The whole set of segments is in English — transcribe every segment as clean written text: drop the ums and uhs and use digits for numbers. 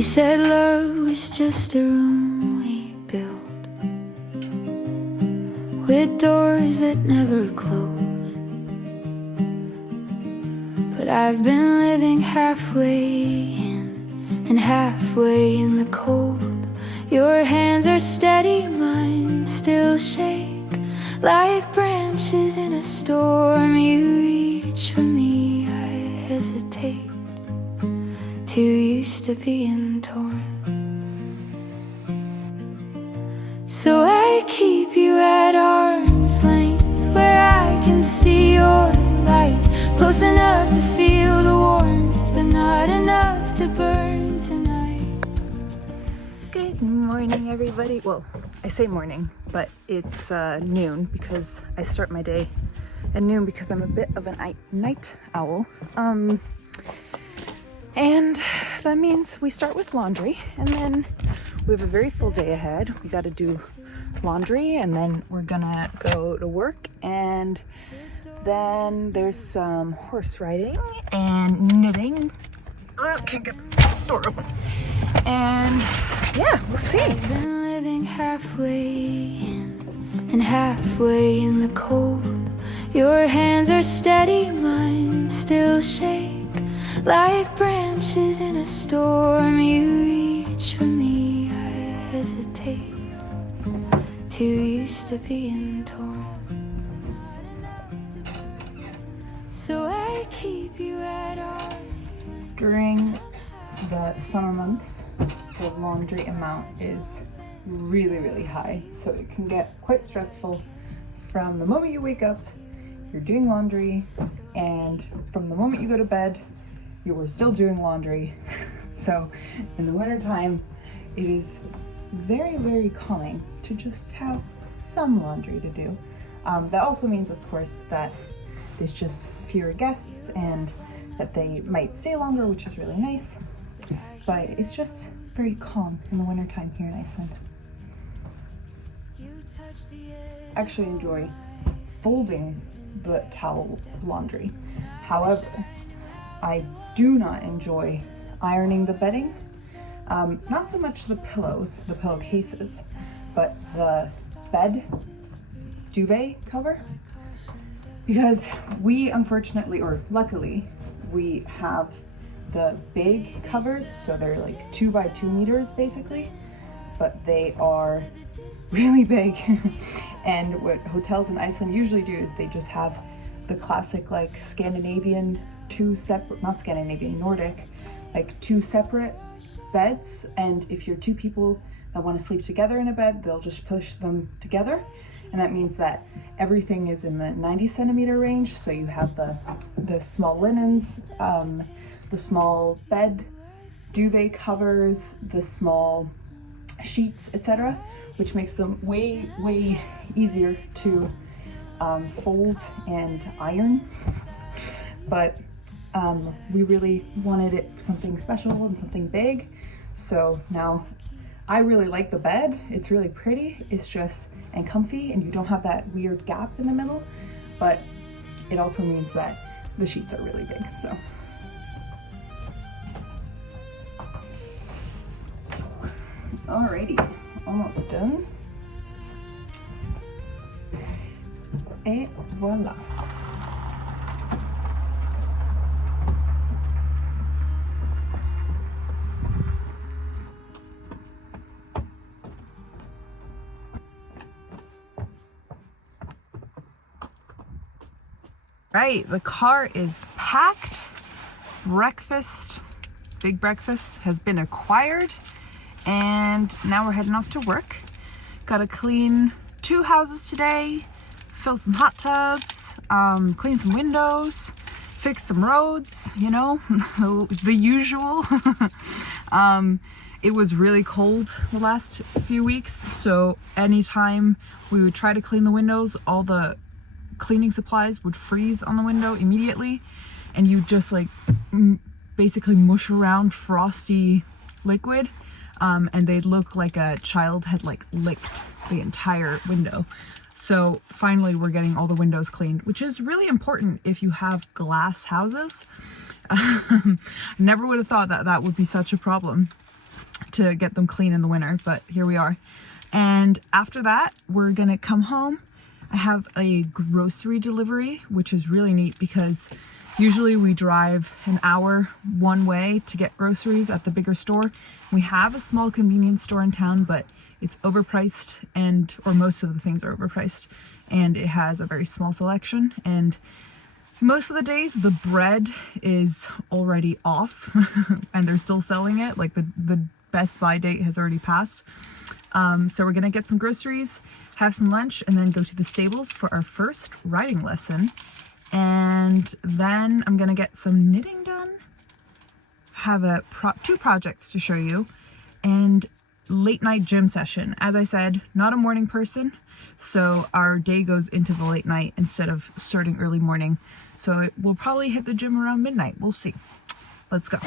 You said love was just a room we built with doors that never close. But I've been living halfway in and halfway in the cold. Your hands are steady, mine still shake like branches in a storm. You reach for me, I hesitate. Too used to being torn. So I keep you at arm's length, where I can see your light, close enough to feel the warmth, but not enough to burn tonight. Good morning, everybody. Well, I say morning, but it's noon because I start my day at noon because I'm a bit of a night owl. And that means we start with laundry, and then we have a very full day ahead. We got to do laundry, and then we're gonna go to work, and then there's some horse riding and knitting. Oh, can't get the door open. And yeah, we'll see. I've been living halfway in and halfway in the cold. Your hands are steady, mine still shake like branches in a storm. You reach for me, I hesitate. Too used to being torn. So I keep you at arm's length. During the summer months, the laundry amount is really high, so it can get quite stressful from the moment you wake up, you're doing laundry, and from the moment you go to bed, you were still doing laundry. So in the wintertime, it is very calming to just have some laundry to do. That also means, of course, that there's just fewer guests and that they might stay longer, which is really nice. But it's just very calm in the wintertime here in Iceland. I actually enjoy folding the towel laundry. However, I do not enjoy ironing the bedding. Not so much the pillows, the pillowcases, but the bed duvet cover. Because we unfortunately, or luckily, we have the big covers, so they're like 2 by 2 meters basically, but they are really big. And what hotels in Iceland usually do is they just have the classic like Scandinavian Nordic, like 2 separate beds, and if you're 2 people that want to sleep together in a bed, they'll just push them together, and that means that everything is in the 90 centimeter range. So you have the small linens, the small bed duvet covers, the small sheets, etc., which makes them way easier to fold and iron. But we really wanted it for something special and something big, so now I really like the bed. It's really pretty, it's just and comfy, and you don't have that weird gap in the middle, but it also means that the sheets are really big. So alrighty, almost done. Et voila. Right, the car is packed. Big breakfast has been acquired, and now we're heading off to work. Gotta clean 2 houses today, fill some hot tubs, clean some windows, fix some roads, you know, the usual. It was really cold the last few weeks, so anytime we would try to clean the windows, all the cleaning supplies would freeze on the window immediately, and you just like basically mush around frosty liquid, and they'd look like a child had like licked the entire window. So finally we're getting all the windows cleaned, which is really important if you have glass houses. Never would have thought that that would be such a problem. to get them clean in the winter, but here we are. And after that, we're gonna come home. I have a grocery delivery, which is really neat because usually we drive an hour one way to get groceries at the bigger store. We have a small convenience store in town, but it's overpriced, or most of the things are overpriced, and it has a very small selection. And most of the days the bread is already off and they're still selling it. Like the best buy date has already passed. So we're gonna get some groceries, have some lunch, and then go to the stables for our first riding lesson. And then I'm gonna get some knitting done, have two projects to show you, and late night gym session. As I said, not a morning person, so our day goes into the late night instead of starting early morning. So we'll probably hit the gym around midnight. We'll see. Let's go.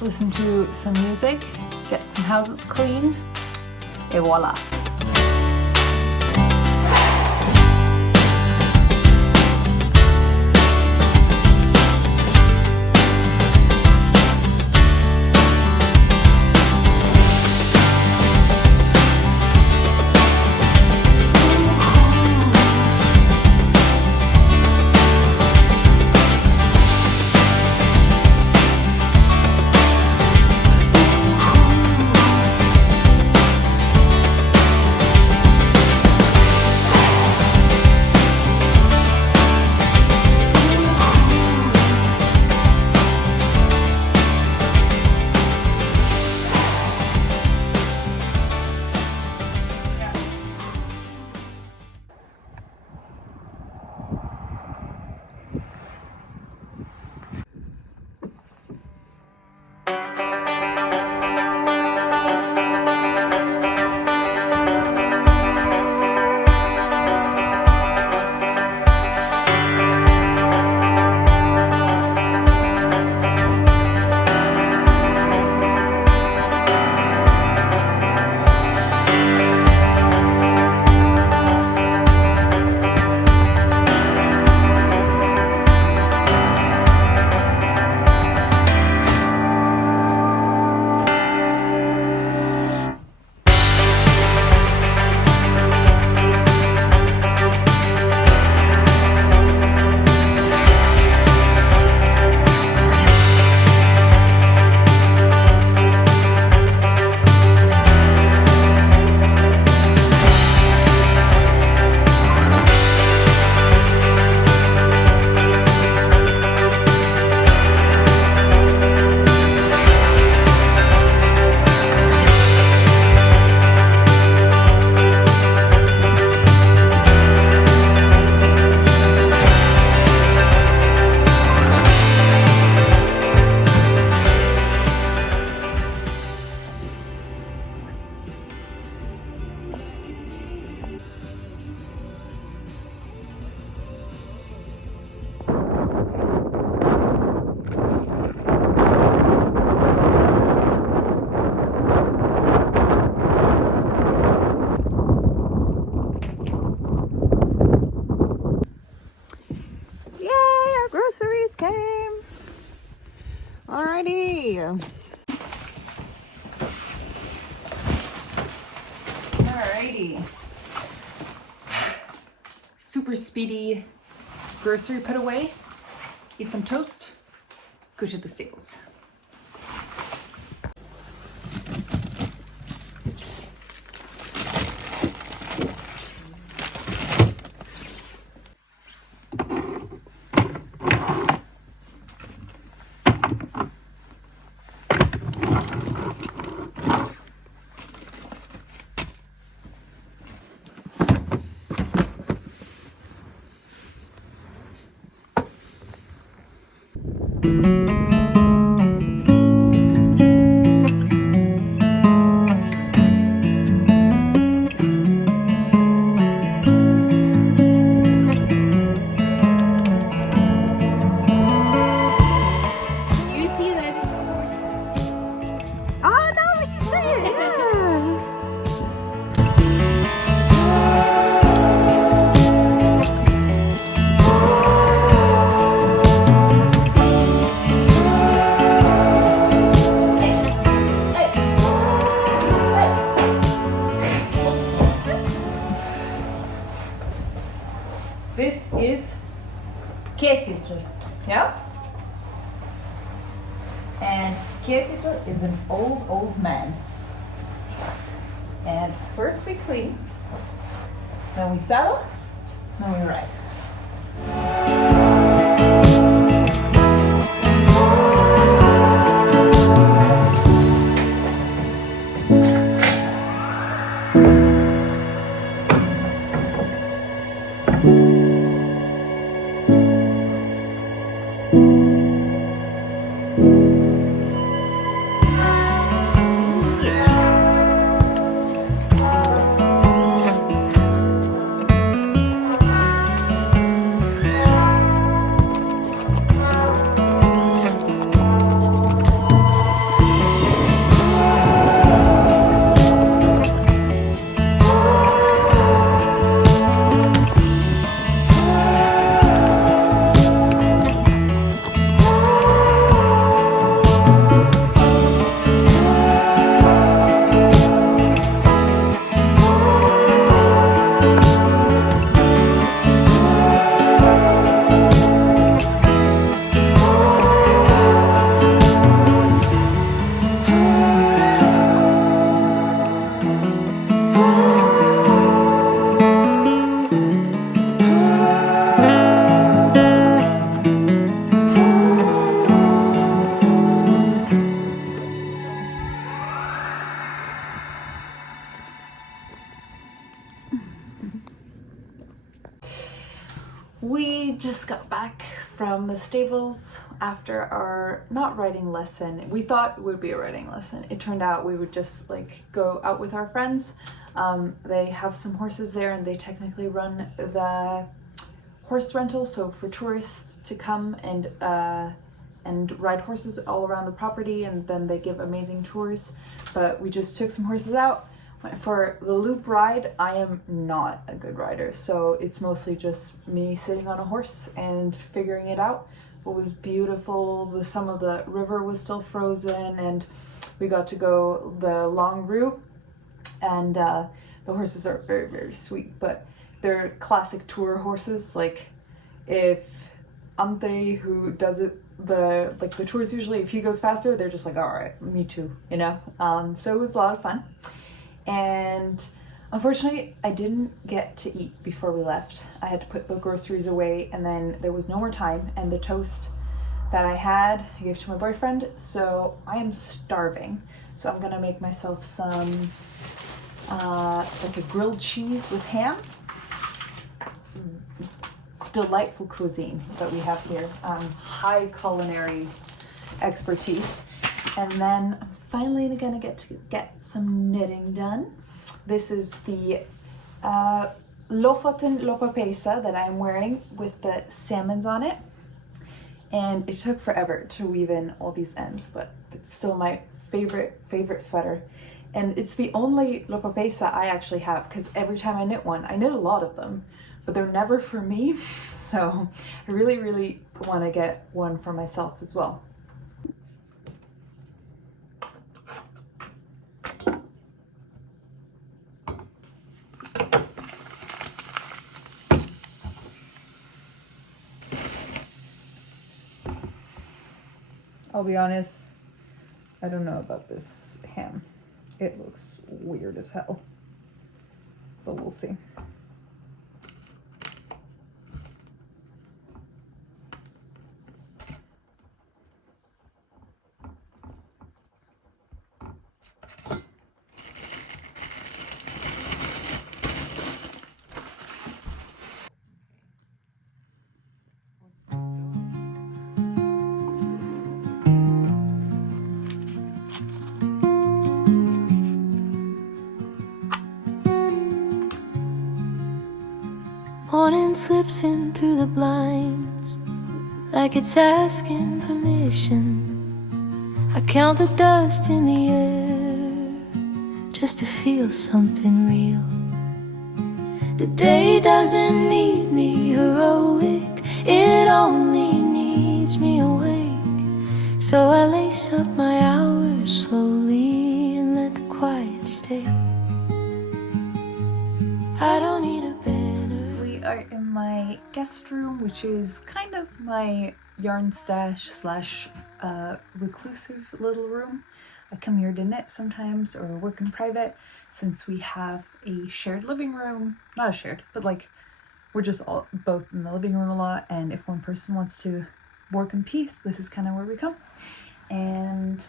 Let's listen to some music, get some houses cleaned, et voila. Groceries came. Alrighty. Super speedy grocery put away. Eat some toast. Go to the stables. You see that it's a horse. Oh, now that you say it, yeah. This is Ketici, yeah? And Ketici is an old man. And first we clean, then we saddle, then we ride. We just got back from the stables after our not riding lesson. We thought it would be a riding lesson. It turned out we would just like go out with our friends. They have some horses there and they technically run the horse rental, so for tourists to come and ride horses all around the property, and then they give amazing tours. But we just took some horses out. For the loop ride, I am not a good rider, so it's mostly just me sitting on a horse and figuring it out. It was beautiful. Some of the river was still frozen, and we got to go the long route, and the horses are very, very sweet, but they're classic tour horses. Like if Ante, who does it, the tours usually, if he goes faster, they're just like, all right, me too, you know? So it was a lot of fun. And unfortunately, I didn't get to eat before we left. I had to put the groceries away, and then there was no more time, and the toast that I had, I gave to my boyfriend, so I am starving. So I'm gonna make myself some like a grilled cheese with ham. Delightful cuisine that we have here, high culinary expertise. And then I'm finally gonna get some knitting done. This is the Lofoten Lopapesa that I'm wearing with the salmons on it. And it took forever to weave in all these ends, but it's still my favorite sweater. And it's the only Lopapesa I actually have, because every time I knit one, I knit a lot of them, but they're never for me. So I really want to get one for myself as well. I'll be honest, I don't know about this ham. It looks weird as hell, but we'll see. slips in through the blinds, like it's asking permission. I count the dust in the air, just to feel something real. The day doesn't need me heroic, it only needs me awake. So I lace up my hours slowly and let the quiet stay. I don't need a banner. We are in my guest room, which is kind of my yarn stash slash reclusive little room. I come here to knit sometimes or work in private, since we have a shared living room. Not a shared, but like we're just all both in the living room a lot, and if one person wants to work in peace, this is kind of where we come. And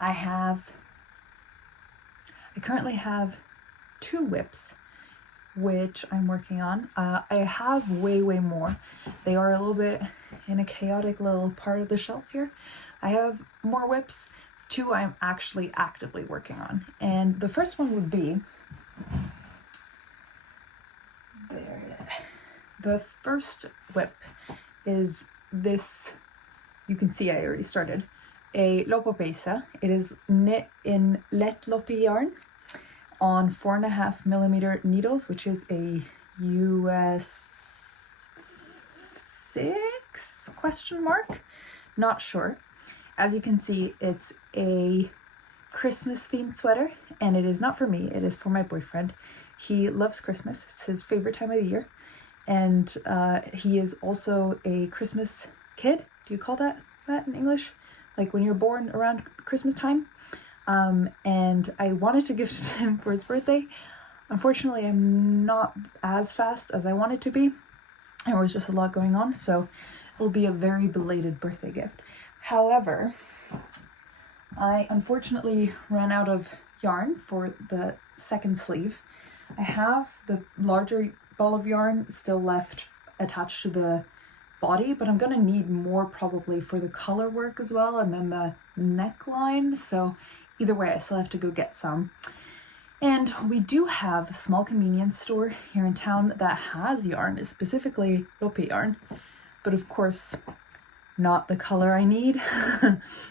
I currently have 2 whips which I'm working on. I have way more. They are a little bit in a chaotic little part of the shelf here. I have more whips. 2 I'm actually actively working on. And the first one would be, there it is. The first whip is this, you can see I already started, a lopopesa. It is knit in let lopi yarn on 4.5mm needles, which is a US 6 question mark, not sure. As you can see, it's a Christmas themed sweater, and it is not for me, it is for my boyfriend. He loves Christmas, it's his favorite time of the year, and he is also a Christmas kid. Do you call that in English? Like when you're born around Christmas time? And I wanted to gift it to him for his birthday. Unfortunately, I'm not as fast as I wanted to be. There was just a lot going on, so it'll be a very belated birthday gift. However, I unfortunately ran out of yarn for the second sleeve. I have the larger ball of yarn still left attached to the body, but I'm gonna need more probably for the color work as well, and then the neckline. So either way, I still have to go get some. And we do have a small convenience store here in town that has yarn, specifically lopi yarn, but of course not the color I need.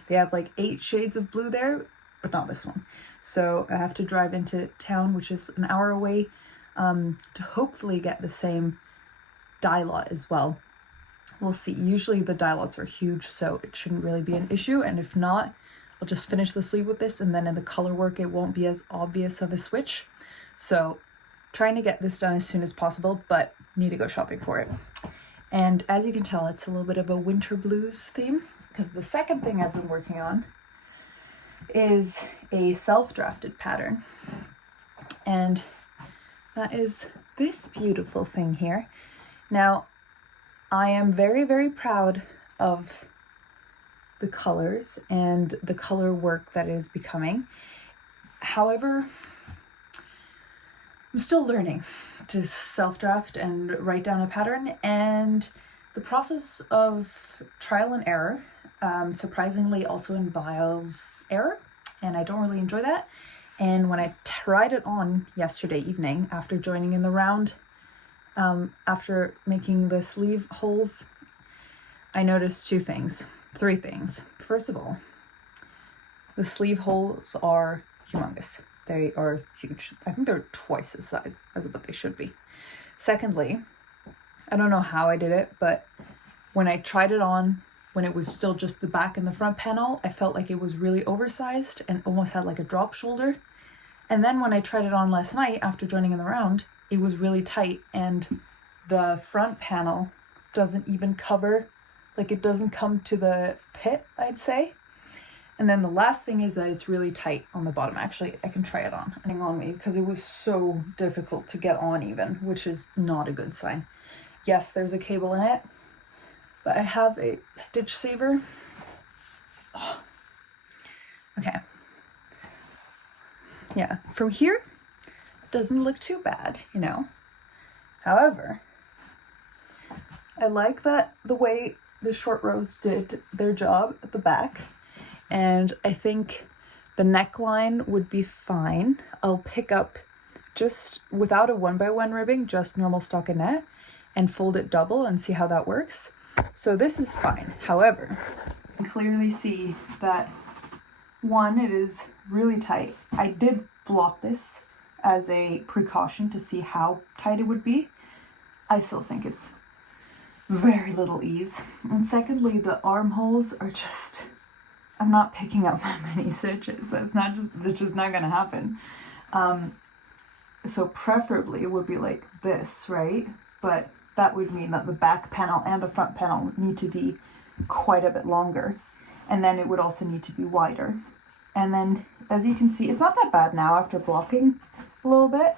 They have like 8 shades of blue there, but not this one. So I have to drive into town, which is an hour away, to hopefully get the same dye lot as well. We'll see. Usually the dye lots are huge, so it shouldn't really be an issue, and if not, I'll just finish the sleeve with this, and then in the color work it won't be as obvious of a switch. So trying to get this done as soon as possible, but need to go shopping for it. And as you can tell, it's a little bit of a winter blues theme, because the second thing I've been working on is a self-drafted pattern. And that is this beautiful thing here. Now, I am very proud of the colors and the color work that it is becoming. However, I'm still learning to self-draft and write down a pattern, and the process of trial and error surprisingly also involves error, and I don't really enjoy that. And when I tried it on yesterday evening after joining in the round, after making the sleeve holes, I noticed 3 things. First of all, the sleeve holes are humongous. They are huge. I think they're twice the size as what they should be. Secondly, I don't know how I did it, but when I tried it on, when it was still just the back and the front panel, I felt like it was really oversized and almost had like a drop shoulder. And then when I tried it on last night after joining in the round, it was really tight, and the front panel doesn't even cover, like it doesn't come to the pit, I'd say. And then the last thing is that it's really tight on the bottom. Actually, I can try it on me, because it was so difficult to get on even, which is not a good sign. Yes, there's a cable in it, but I have a stitch saver. Oh. Okay. Yeah, from here, doesn't look too bad, you know. However, I like that the way the short rows did their job at the back, and I think the neckline would be fine. I'll pick up just without a 1x1 ribbing, just normal stockinette, and fold it double and see how that works. So this is fine. However, you can clearly see that one, it is really tight. I did block this as a precaution to see how tight it would be. I still think it's very little ease. And secondly, the armholes are just, I'm not picking up that many stitches. That's just not gonna happen. So preferably it would be like this, right? But that would mean that the back panel and the front panel need to be quite a bit longer. And then it would also need to be wider. And then, as you can see, it's not that bad now after blocking a little bit,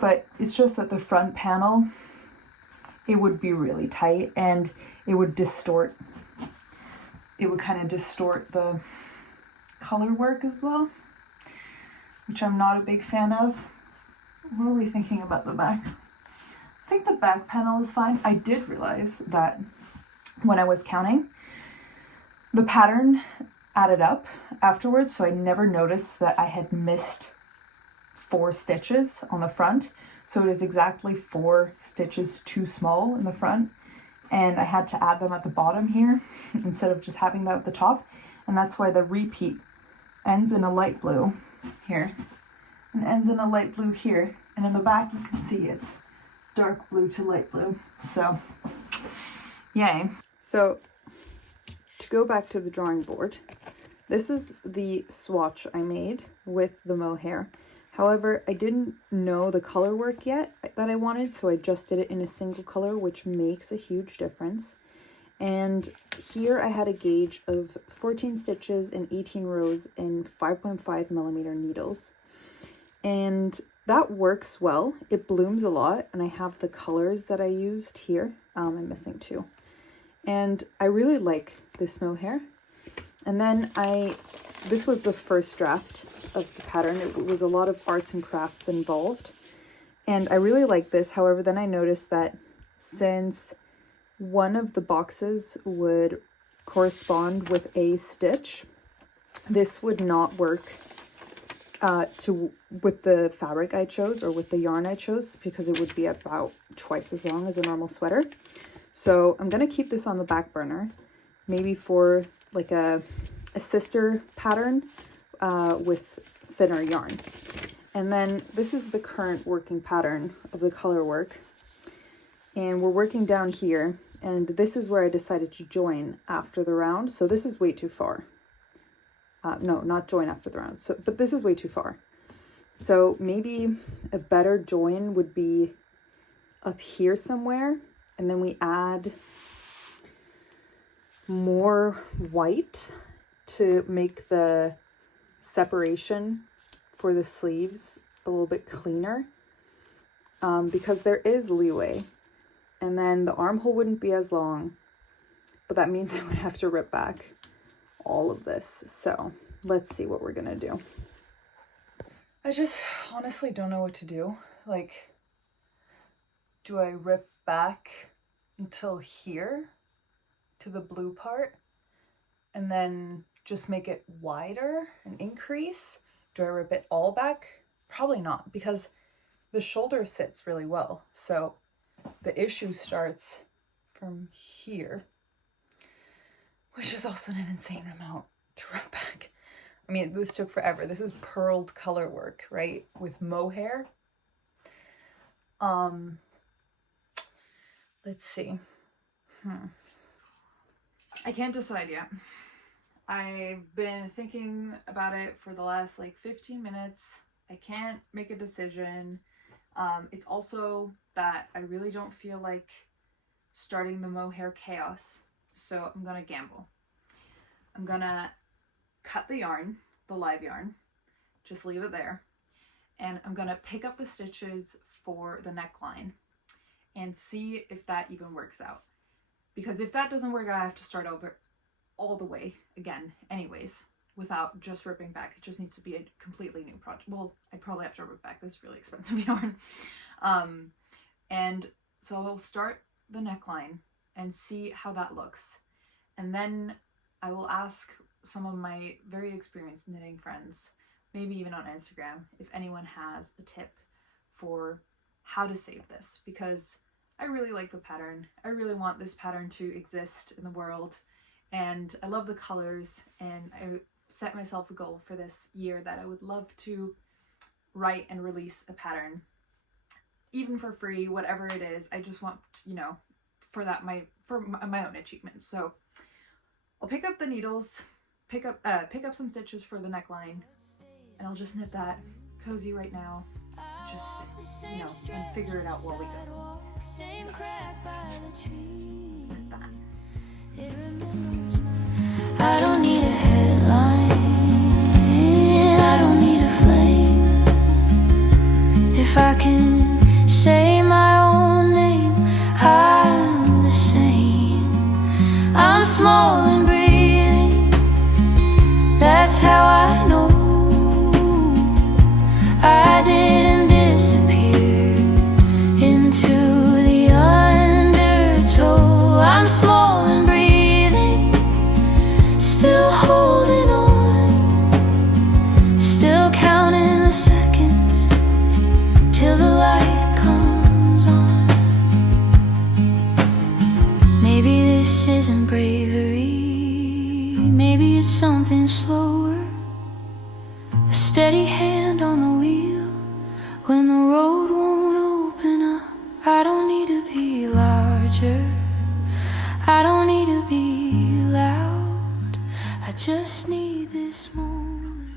but it's just that the front panel, it would be really tight and it would distort. It would kind of distort the color work as well, which I'm not a big fan of. What are we thinking about the back? I think the back panel is fine. I did realize that when I was counting, the pattern added up afterwards, so I never noticed that I had missed 4 stitches on the front. So it is exactly 4 stitches too small in the front, and I had to add them at the bottom here instead of just having that at the top. And that's why the repeat ends in a light blue here and ends in a light blue here, and in the back you can see it's dark blue to light blue. So yay. So to go back to the drawing board, this is the swatch I made with the mohair. However, I didn't know the color work yet that I wanted, so I just did it in a single color, which makes a huge difference. And here I had a gauge of 14 stitches and 18 rows in 5.5 millimeter needles. And that works well. It blooms a lot, and I have the colors that I used here. I'm missing 2. And I really like this mohair. And then this was the first draft of the pattern. It was a lot of arts and crafts involved, and I really like this. However, then I noticed that since one of the boxes would correspond with a stitch, this would not work with the fabric I chose or with the yarn I chose, because it would be about twice as long as a normal sweater. So I'm gonna keep this on the back burner, maybe for like a sister pattern with thinner yarn. And then this is the current working pattern of the color work, and we're working down here, and this is where I decided to join after the round. So this is way too far. No, not join after the round. But this is way too far. So maybe a better join would be up here somewhere, and then we add more white to make the separation for the sleeves a little bit cleaner, because there is leeway, and then the armhole wouldn't be as long, but that means I would have to rip back all of this. So let's see what we're gonna do. I just honestly don't know what to do. Like, do I rip back until here to the blue part and then just make it wider and increase? Do I rip it all back? Probably not, because the shoulder sits really well. So the issue starts from here, which is also an insane amount to rip back. I mean, this took forever. This is purled color work, right? With mohair. Let's see. I can't decide yet. I've been thinking about it for the last like 15 minutes. I can't make a decision. It's also that I really don't feel like starting the mohair chaos. So I'm gonna gamble. I'm gonna cut the yarn, the live yarn, just leave it there. And I'm gonna pick up the stitches for the neckline and see if that even works out. Because if that doesn't work out, I have to start over all the way again anyways, without just ripping back. It just needs to be a completely new project. Well, I'd probably have to rip back this really expensive yarn. And so I'll start the neckline and see how that looks. And then I will ask some of my very experienced knitting friends, maybe even on Instagram, if anyone has a tip for how to save this, because I really like the pattern. I really want this pattern to exist in the world, and I love the colors, and I set myself a goal for this year that I would love to write and release a pattern, even for free, whatever it is. I just want, you know, for my own achievement. So I'll pick up the needles, pick up some stitches for the neckline, and I'll just knit that cozy right now, just, you know, and figure it out while we go. Same crack by the tree. Knit that. It remembers my. I don't need a headline. I don't need a flame. If I can say my own name, I'm the same. I'm small and breathing. That's how I know. I didn't disappear into the undertow. I'm small and breathing, still holding on, still counting the seconds till the light comes on. Maybe this isn't bravery, maybe it's something slower. A steady hand on the wheel when the road won't open up. I don't need to be larger, I don't need to be loud, I just need this moment.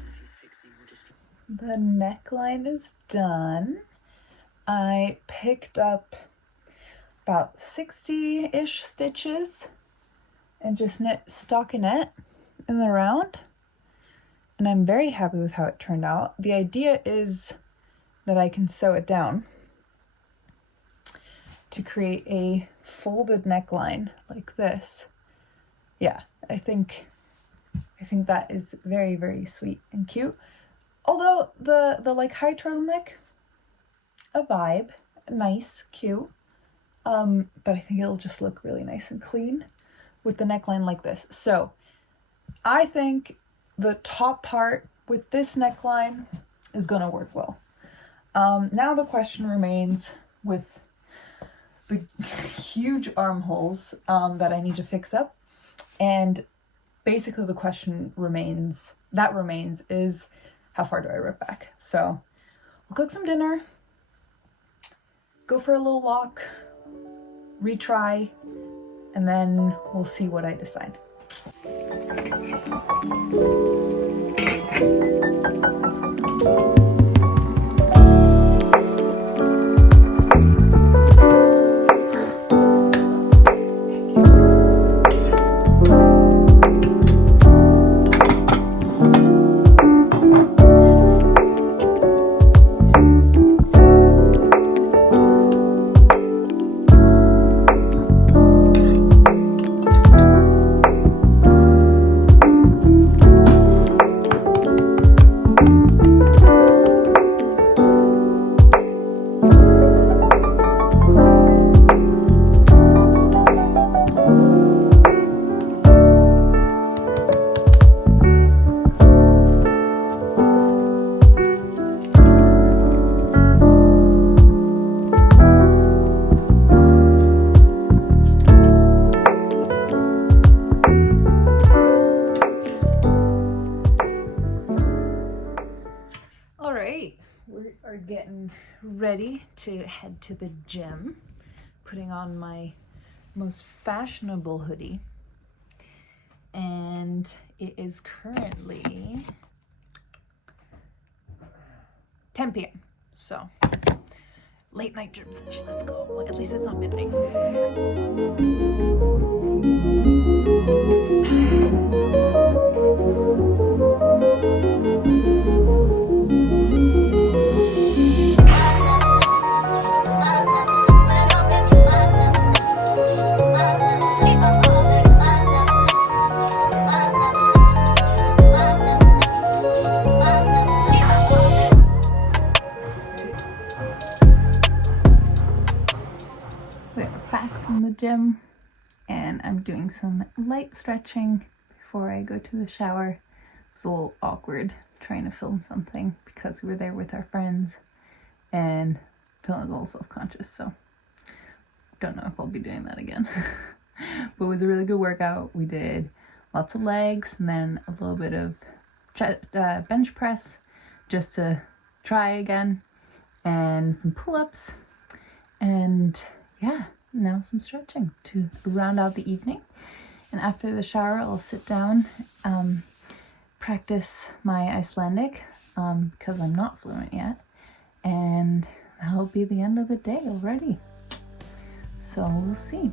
The neckline is done. I picked up about 60-ish stitches and just knit stockinette in the round. And I'm very happy with how it turned out. The idea is that I can sew it down to create a folded neckline like this. Yeah, I think that is very, very sweet and cute. Although the like high turtleneck, a vibe, nice, cute. But I think it'll just look really nice and clean with the neckline like this. So I think the top part with this neckline is gonna work well. Now the question remains with the huge armholes that I need to fix up, and basically the question remains is how far do I rip back? So we'll cook some dinner, go for a little walk, retry, and then we'll see what I decide. Getting ready to head to the gym, putting on my most fashionable hoodie, and it is currently 10 p.m. so late night gym session. Let's go. Well, at least it's not midnight. We're back from the gym, and I'm doing some light stretching before I go to the shower. It was a little awkward trying to film something because we were there with our friends and feeling a little self-conscious, so Don't know if I'll be doing that again. But it was a really good workout. We did lots of legs and then a little bit of bench press just to try again, and some pull-ups, and yeah, now some stretching to round out the evening. And after the shower, I'll sit down, practice my Icelandic, because I'm not fluent yet, and that'll be the end of the day already. So we'll see.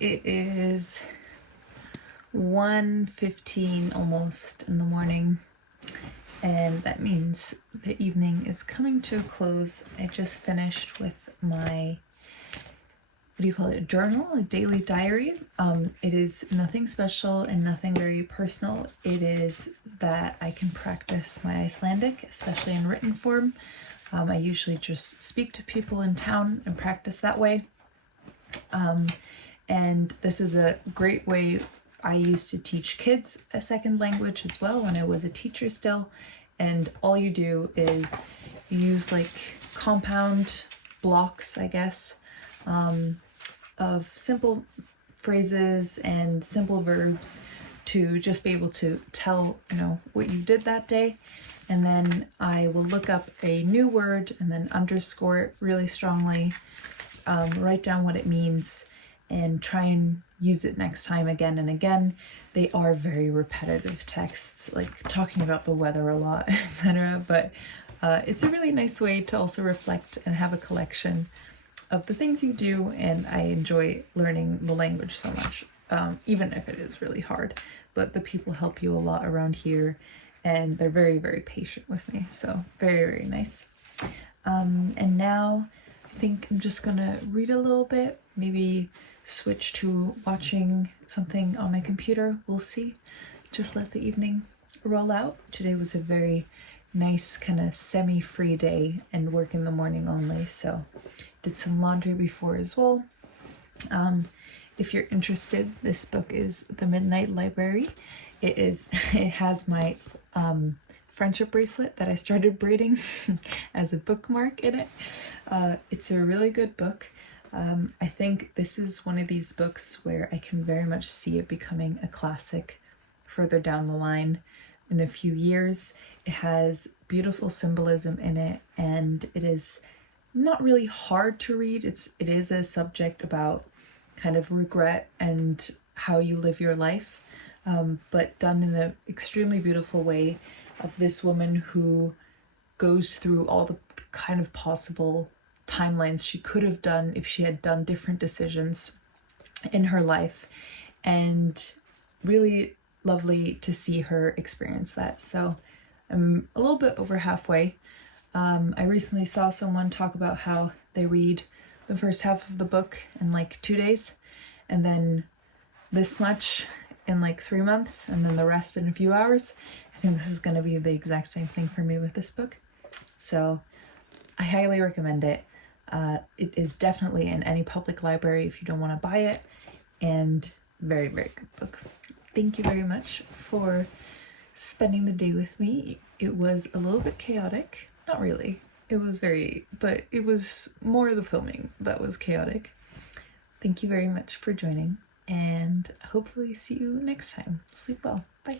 It is 1:15 almost in the morning, and that means the evening is coming to a close. I just finished with my, journal, a daily diary. It is nothing special and nothing very personal. It is that I can practice my Icelandic, especially in written form. I usually just speak to people in town and practice that way. And this is a great way. I used to teach kids a second language as well when I was a teacher still. And all you do is you use like compound blocks, I guess, of simple phrases and simple verbs to just be able to tell, what you did that day. And then I will look up a new word and then underscore it really strongly, write down what it means, and try and use it next time again and again. They are very repetitive texts, like talking about the weather a lot, etc. But it's a really nice way to also reflect and have a collection of the things you do, and I enjoy learning the language so much, even if it is really hard. But the people help you a lot around here, and they're very, very patient with me, so very, very nice. And now I think I'm just gonna read a little bit, maybe switch to watching something on my computer. We'll see. Just let the evening roll out. Today was a very nice kind of semi-free day and work in the morning only, so did some laundry before as well. If you're interested, this book is The Midnight Library. It has my friendship bracelet that I started braiding as a bookmark in it. It's a really good book. I think this is one of these books where I can very much see it becoming a classic further down the line in a few years. It has beautiful symbolism in it, and it is not really hard to read. It is a subject about kind of regret and how you live your life, but done in an extremely beautiful way, of this woman who goes through all the kind of possible timelines she could have done if she had done different decisions in her life, and really lovely to see her experience that. So I'm a little bit over halfway. I recently saw someone talk about how they read the first half of the book in like 2 days, and then this much in like 3 months, and then the rest in a few hours. And this is going to be the exact same thing for me with this book. So I highly recommend it. It is definitely in any public library if you don't want to buy it, and very, very good book. Thank you very much for spending the day with me. It was a little bit chaotic. Not really. It was but it was more the filming that was chaotic. Thank you very much for joining, and hopefully see you next time. Sleep well. Bye.